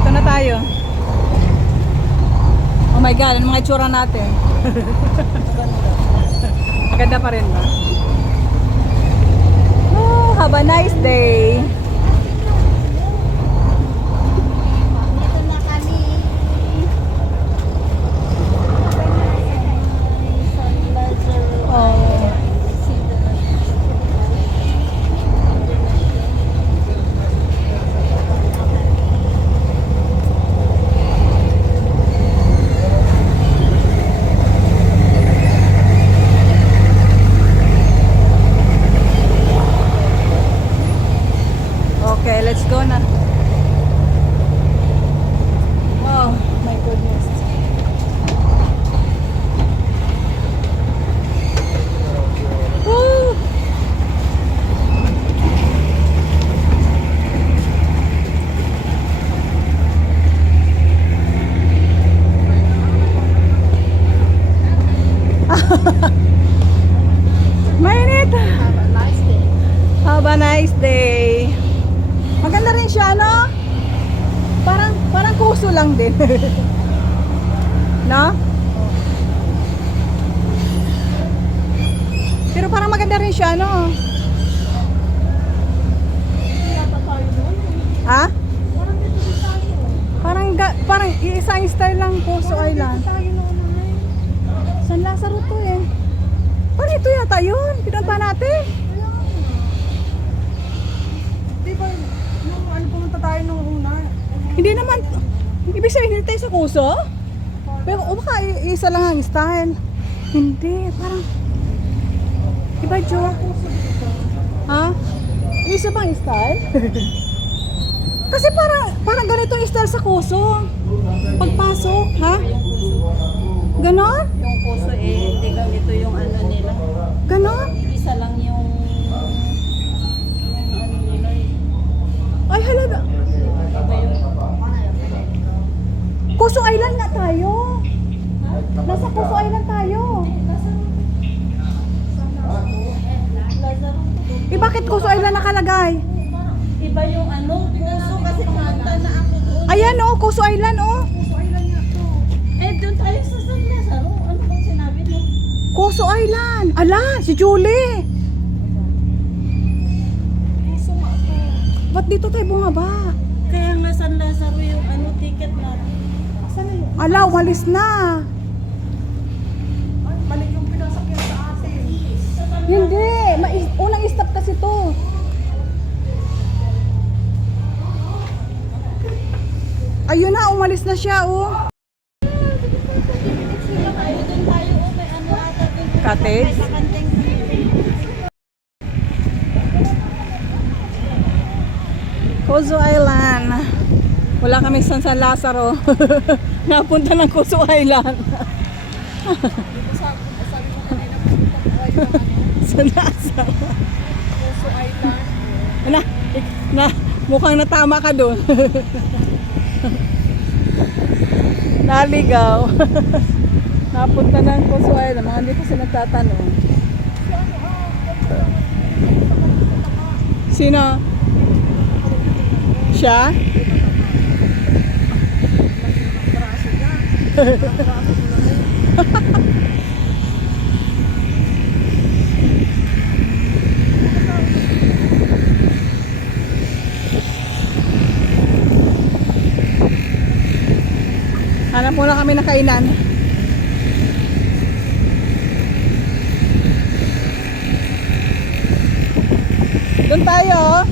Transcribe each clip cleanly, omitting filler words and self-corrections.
Dito na tayo. Oh my God, ano mga itsura natin? Maganda pa rin ba? Oh, have a nice day. Dito na kami. San Lazaro. Oh. Okay, let's go na. Oh my goodness. Woo! Mainit. Have a nice day. Have a nice day. Maganda rin siya, no? Parang kuso lang din. No? Pero parang maganda rin siya, no? Yata tayo doon. Ha? Parang dito din tayo. Parang isang style lang Puso Island. Tayo noon na. San Lazaro to eh. Parang ito yata yun. Pinunta natin. Di ba, nung ano pumunta tayo nung una? Hindi naman. Ibig sabihin, hindi tayo sa Kuso? Pero baka isa lang ang style. Hindi, parang iba Jo. Ha? Isa bang style? Kasi parang ganito yung style sa Kuso. Pagpasok, ha? Ganon? Yung puso hindi ganito yung ano nila. Ganon? Isa lang yung ano nila Ay, halaga. Iba yung Kuso Island nga tayo. Nasa Kuso Island tayo. Lazaro. Eh, bakit Kuso Island nakalagay? Iba yung ano, puso kasi pumunta na ako doon. Ayan oh, Kuso Island oh. Puso Island nga to. Doon tayo sa San Lazaro. Ano bang sinabi mo? Kuso Island. Ala, si Julie. Puso nga to. Ba't dito tayo bumaba? Kaya nga San Lazaro yung ano ticket natin. Saan na yun? Ala, walis na. Ay, mali yung pinasakyan sa atin. Hindi, unang stop kasi to. Ayun na, umalis na siya oh. Tayo doon tayo. May ano ata doon. Cottage? May bakanteng. Kuso Island. Wala kaming San Lazaro. Napunta ng Kuso Island. Sabi mo kanina pumunta tayo ng San Lazaro. Puso Island. Na, mukhang natama ka doon. Naligaw. Napunta ng Kuso Island. Mga hindi kasi nagtatanong. Sino? Siya? Hanap muna kami ng kainan. Doon tayo.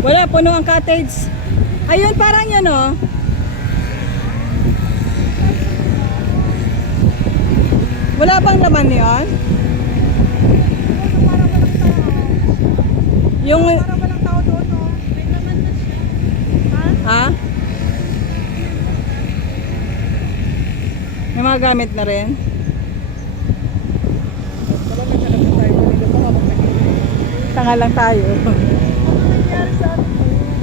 Wala, puno ang cottage. Ayun, parang yan oh. Wala bang laman yun? Yung... Parang walang tao doon, no? May naman na siya. Ha? Ha? May mga gamit na rin. Baka naghanap na tayo kanina. Baka magkanina. Tanga lang tayo. Ano nangyari sa atin?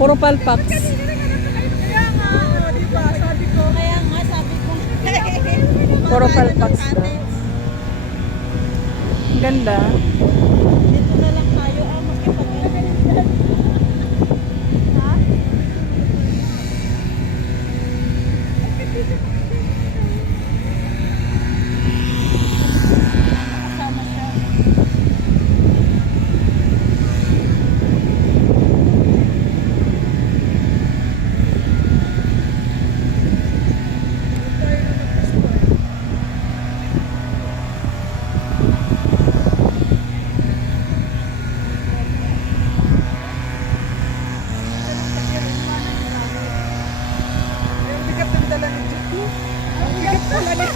Puro palpak. Kaya nga, di ba? Sabi ko. Kaya nga, sabi ko. Puro Ano palpax ng daw. ate? Ang ganda. Dito na lang tayo makipag-iwan. Ha? Kasama siya. Yung bigat ng dala ni Juki. Ang bigat pala ni...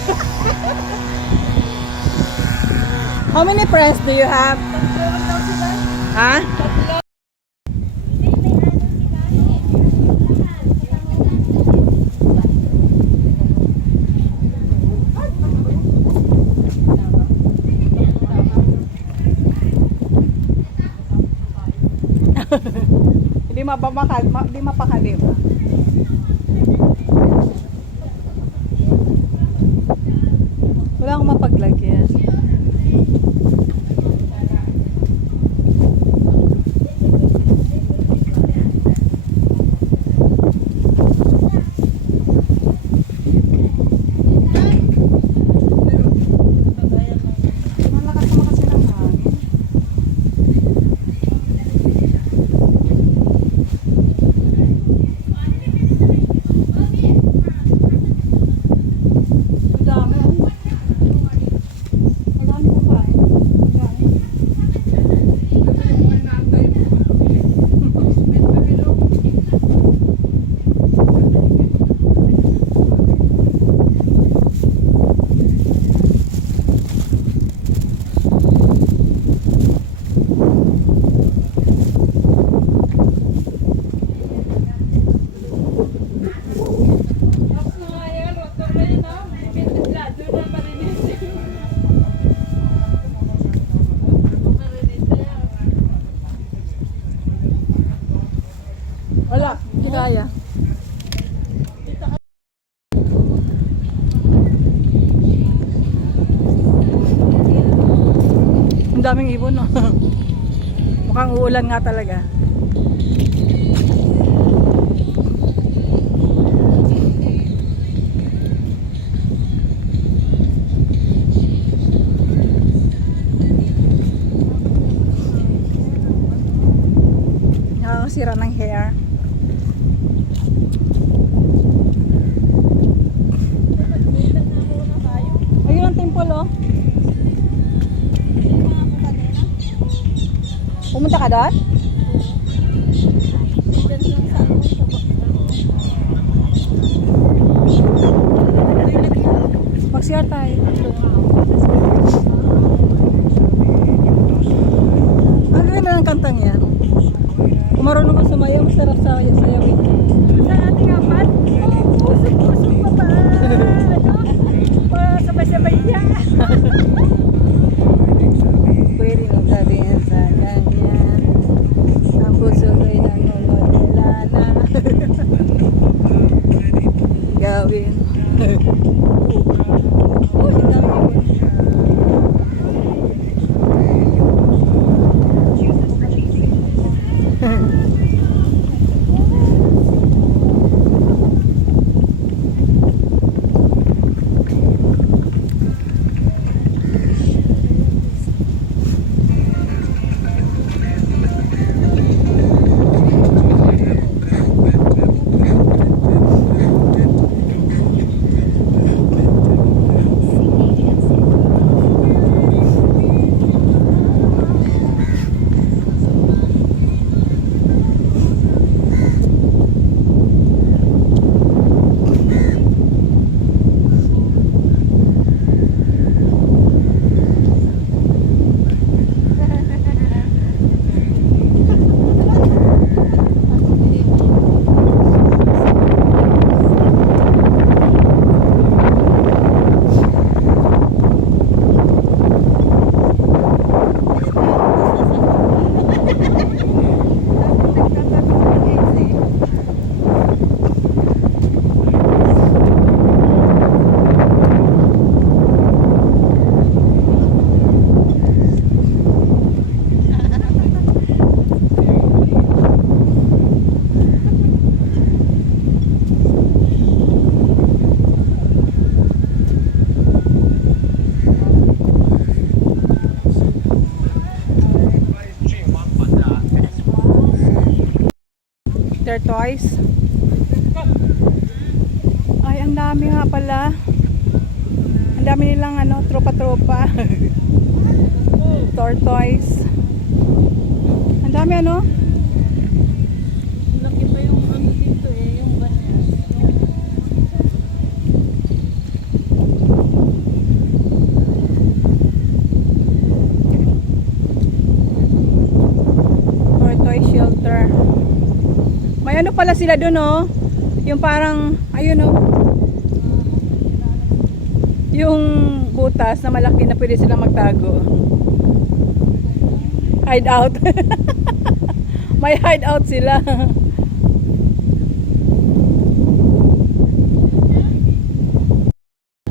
How many friends do you have? Ha? Hindi hindi mapakali ba? Wala akong mapaglagyan. Malakas naman kasi ng hangin. Ang dami, oh. Ang dami ko pa, eh. Ang dami. Wala, hindi kaya. Ang daming ibon, no? Mukhang uulan nga talaga. Nakakasira ng hair. Ayun ang temple, oh. Pumunta ka doon? Mag-share tayo. Ang ganda ng kantang yan. Kung marunong ka sumayaw, masarap sayawin. Sa ating apat, pusok-pusok pa ba? Sabay-sabay niya. Pwede nung sabihin sa kanya, ang puso ko'y nangungulila na. Gawin. Oh, ang dami. tortoise. Ay, ang dami nga pala. Ang dami nilang ano, tropa-tropa. Tortoise. Ang dami ano? Laki pa yung ano dito eh, yung banyas. Tortoise shelter. May ano pala sila doon, oh. Yung parang, ayun, oh. Yung butas na malaki na pwede silang magtago. Hideout. May hideout sila.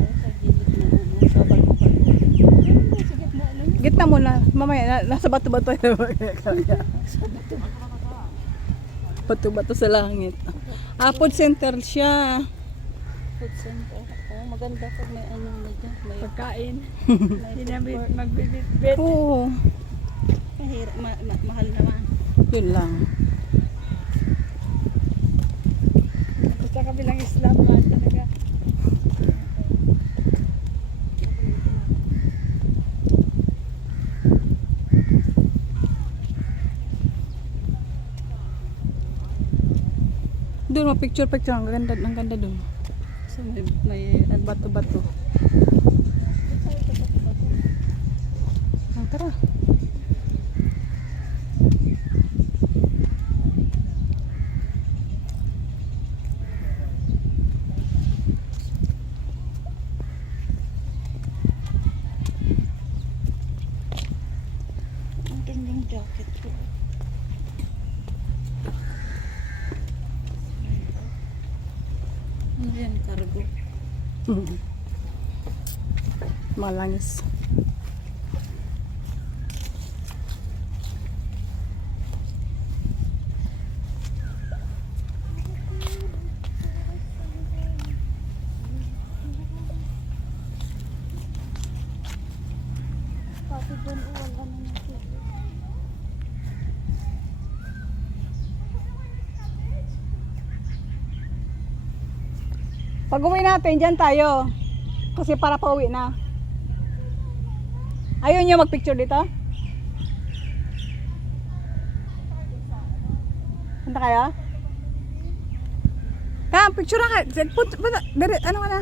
Sa gilid na ano, sa bato-bato. Sa gitna, ano? Gitna muna. Mamaya, nasa bato-bato. Bato-bato sa langit. Ah, food center siya. Food center. Oh, maganda pag may ano na dyan. May Pagkain. May magbibit-bit. Oo. Mahal naman. Yun lang. Sa kabilang Islam mahal talaga. Doon, picture. Ang ganda doon. So may ano, Bato-bato. Ah, tara. ang tinding jacket ko. Ano yan, cargo? Malangis. Pati doon, wala na natin. Pag uwi natin, dyan tayo. Kasi para pauwi na. Ayaw nyo magpicture dito? Punta kayo? Kam, picture na ka. Ano ka na?